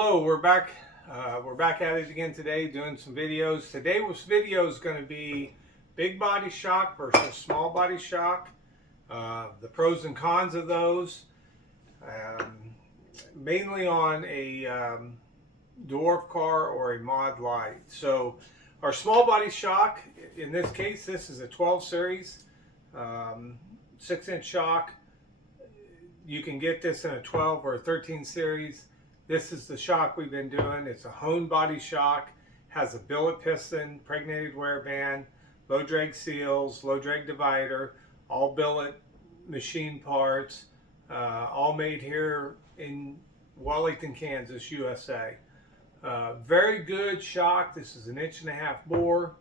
Hello, we're back. We're back at it again today, doing some videos. Today's video is going to be big body shock versus small body shock, the pros and cons of those, um, mainly on a dwarf car or a Mod Light. So our small body shock, in this case, this is a 12 series, 6-inch shock. You can get this in a 12 or a 13 series. This is the shock we've been doing. It's a hone body shock, has a billet piston, pregnated wear band, low drag seals, low drag divider, all billet machine parts, all made here in Wellington, Kansas, USA. Very good shock. This is 1.5-inch bore.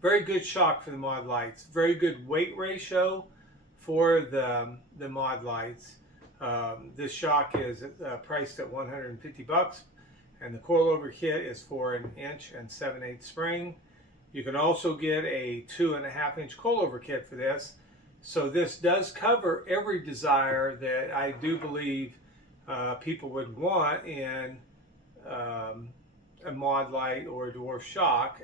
Very good shock for the Mod Lights. Very good weight ratio for the Mod Lights. This shock is priced at $150, and the coilover kit is for an 1 7/8 inch spring. You can also get a 2.5-inch coilover kit for this. So this does cover every desire that I do believe people would want in a Mod Light or a dwarf shock.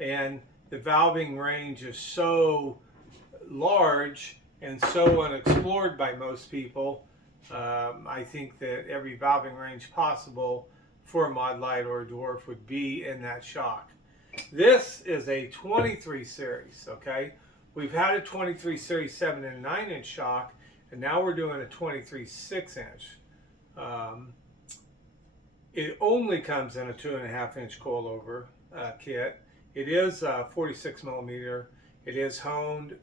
And the valving range is so large and so unexplored by most people. I think that every valving range possible for a Mod Light or a dwarf would be in that shock. This is a 23 series, okay? We've had a 23 series 7 and 9-inch shock, and now we're doing a 23 6-inch. It only comes in a 2.5-inch coilover kit. It is 46 millimeter. It is honed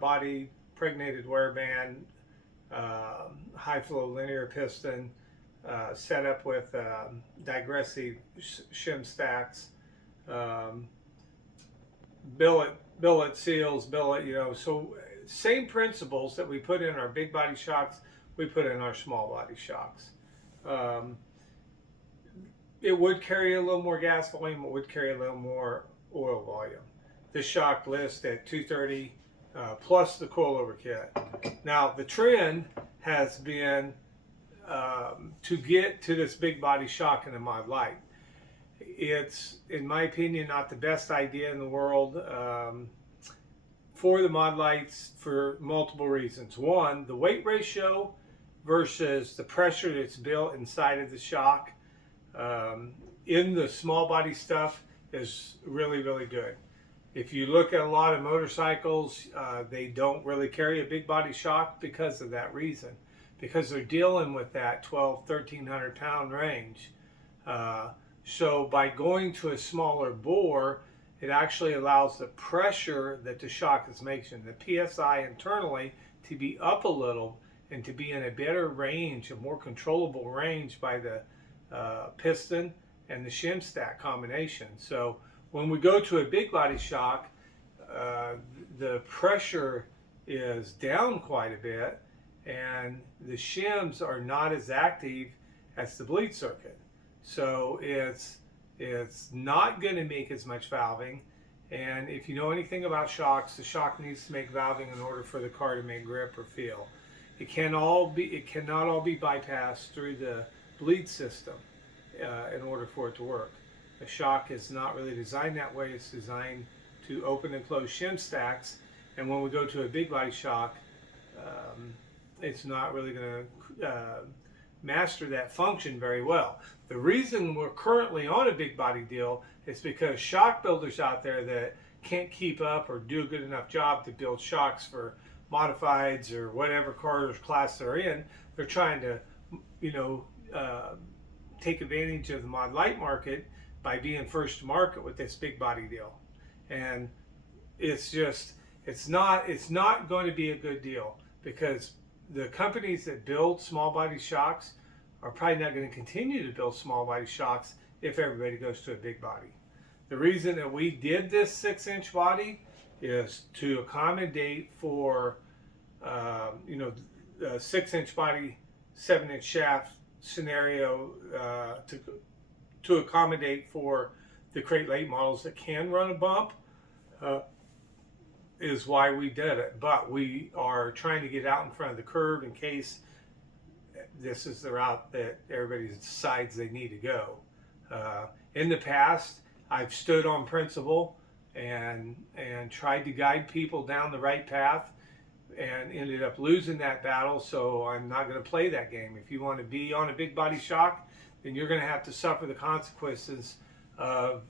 body, pregnated wear band, high flow linear piston, set up with digressive shim stacks, billet seals, so same principles that we put in our big body shocks, we put in our small body shocks. It would carry a little more gas volume, it would carry a little more oil volume. This shock lists at 230 plus the coilover kit. Now the trend has been to get to this big body shock in a Mod Light. It's, in my opinion, not the best idea in the world for the Mod Lights for multiple reasons. One, the weight ratio versus the pressure that's built inside of the shock in the small body stuff is really, really good. If you look at a lot of motorcycles, they don't really carry a big body shock because of that reason, because they're dealing with that 1,300 pound range. So by going to a smaller bore, it actually allows the pressure that the shock is making, the PSI internally, to be up a little and to be in a better range, a more controllable range by the piston and the shim stack combination. So when we go to a big body shock, the pressure is down quite a bit, and the shims are not as active as the bleed circuit. So it's not going to make as much valving. And if you know anything about shocks, the shock needs to make valving in order for the car to make grip or feel. It cannot all be bypassed through the bleed system in order for it to work. The shock is not really designed that way. It's designed to open and close shim stacks, and when we go to a big body shock, it's not really going to master that function very well. The reason we're currently on a big body deal is because shock builders out there that can't keep up or do a good enough job to build shocks for modifieds or whatever car or class they're in, they're trying to, take advantage of the Mod Light market by being first to market with this big body deal. And it's not going to be a good deal, because the companies that build small body shocks are probably not going to continue to build small body shocks if everybody goes to a big body. The reason that we did this 6-inch body is to accommodate for a 6-inch body, 7-inch shaft scenario, to accommodate for the crate late models that can run a bump, is why we did it. But we are trying to get out in front of the curve in case this is the route that everybody decides they need to go. In the past, I've stood on principle and tried to guide people down the right path, and ended up losing that battle. So I'm not going to play that game. If you want to be on a big body shock, then you're going to have to suffer the consequences of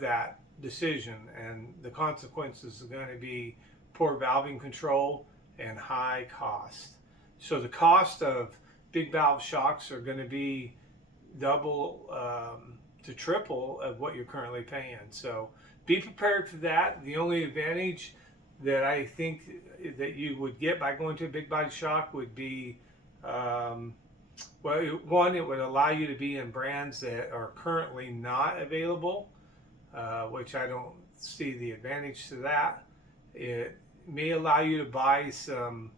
that decision, and the consequences are going to be poor valving control and high cost. So the cost of big valve shocks are going to be double to triple of what you're currently paying. So be prepared for that. The only advantage that I think that you would get by going to a big body shock would be, well, one, it would allow you to be in brands that are currently not available, which I don't see the advantage to that. It may allow you to buy some,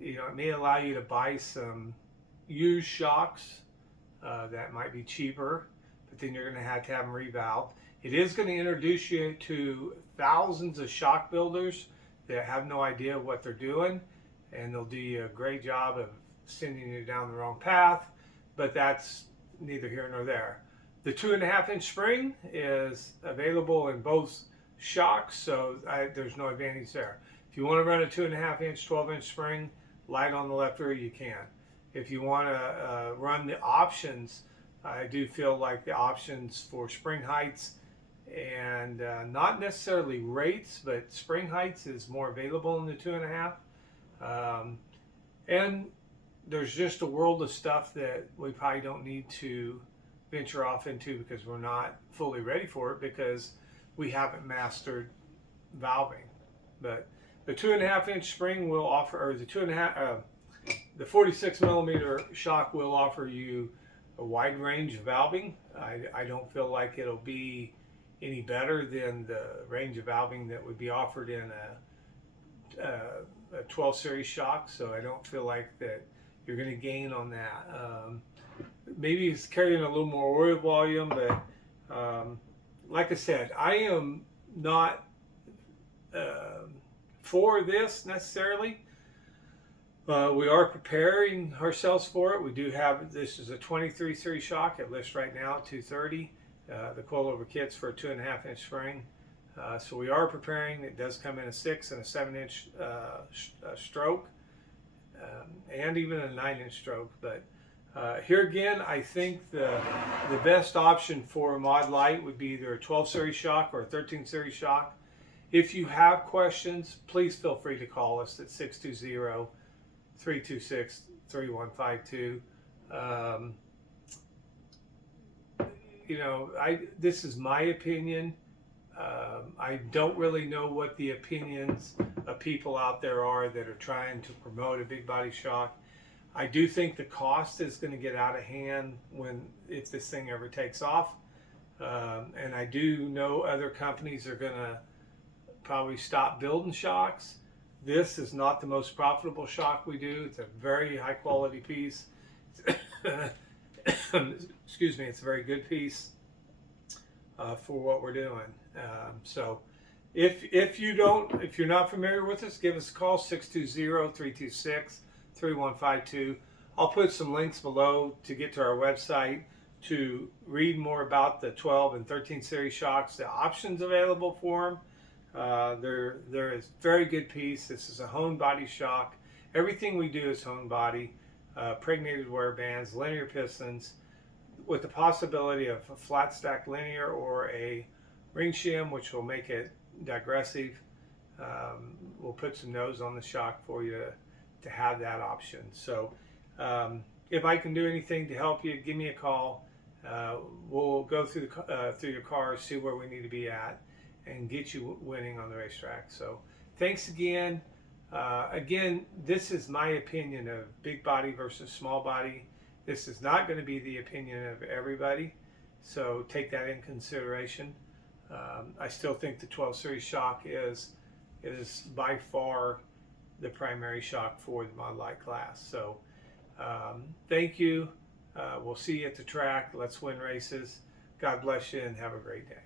it may allow you to buy some used shocks that might be cheaper, but then you're going to have them revalved. It is going to introduce you to thousands of shock builders that have no idea what they're doing, and they'll do you a great job of sending you down the wrong path, but that's neither here nor there. The 2.5-inch spring is available in both shocks, so there's no advantage there. If you want to run a 2.5-inch, 12-inch spring, light on the left rear, you can. If you want to run the options, I do feel like the options for spring heights and not necessarily rates, but spring heights is more available in the 2.5. And there's just a world of stuff that we probably don't need to venture off into because we're not fully ready for it, because we haven't mastered valving. But the 2.5-inch spring will offer, or the 46 millimeter shock will offer you a wide range of valving. I don't feel like it'll be any better than the range of valving that would be offered in a 12 series shock, so I don't feel like that you're going to gain on that. Maybe it's carrying a little more oil volume, but like I said, I am not for this necessarily. We are preparing ourselves for it. We do have, this is a 23 series shock. It lists right now at $230. The coilover kit's for a 2.5-inch spring. So we are preparing. It does come in a 6 and a 7-inch stroke, and even a 9-inch stroke. But here again, I think the best option for Mod Lite would be either a 12 series shock or a 13 series shock. If you have questions, please feel free to call us at 620-326-3152. This is my opinion. I don't really know what the opinions of people out there are that are trying to promote a big body shock. I do think the cost is going to get out of hand if this thing ever takes off. And I do know other companies are going to probably stop building shocks. This is not the most profitable shock we do. It's a very high quality piece. Excuse me, it's a very good piece for what we're doing. So if you're not familiar with us, give us a call, 620-326-3152. I'll put some links below to get to our website to read more about the 12 and 13 series shocks, the options available for them. They're a very good piece. This is a hone body shock. Everything we do is hone body, pregnated wear bands, linear pistons, with the possibility of a flat stack linear or a ring shim, which will make it digressive. We'll put some nose on the shock for you to have that option. So if I can do anything to help you, give me a call. We'll go through your car, see where we need to be at, and get you winning on the racetrack. So thanks again. Again, this is my opinion of big body versus small body. This is not going to be the opinion of everybody, so take that in consideration. I still think the 12 series shock is by far the primary shock for the Mod Lite class. So thank you. We'll see you at the track. Let's win races. God bless you and have a great day.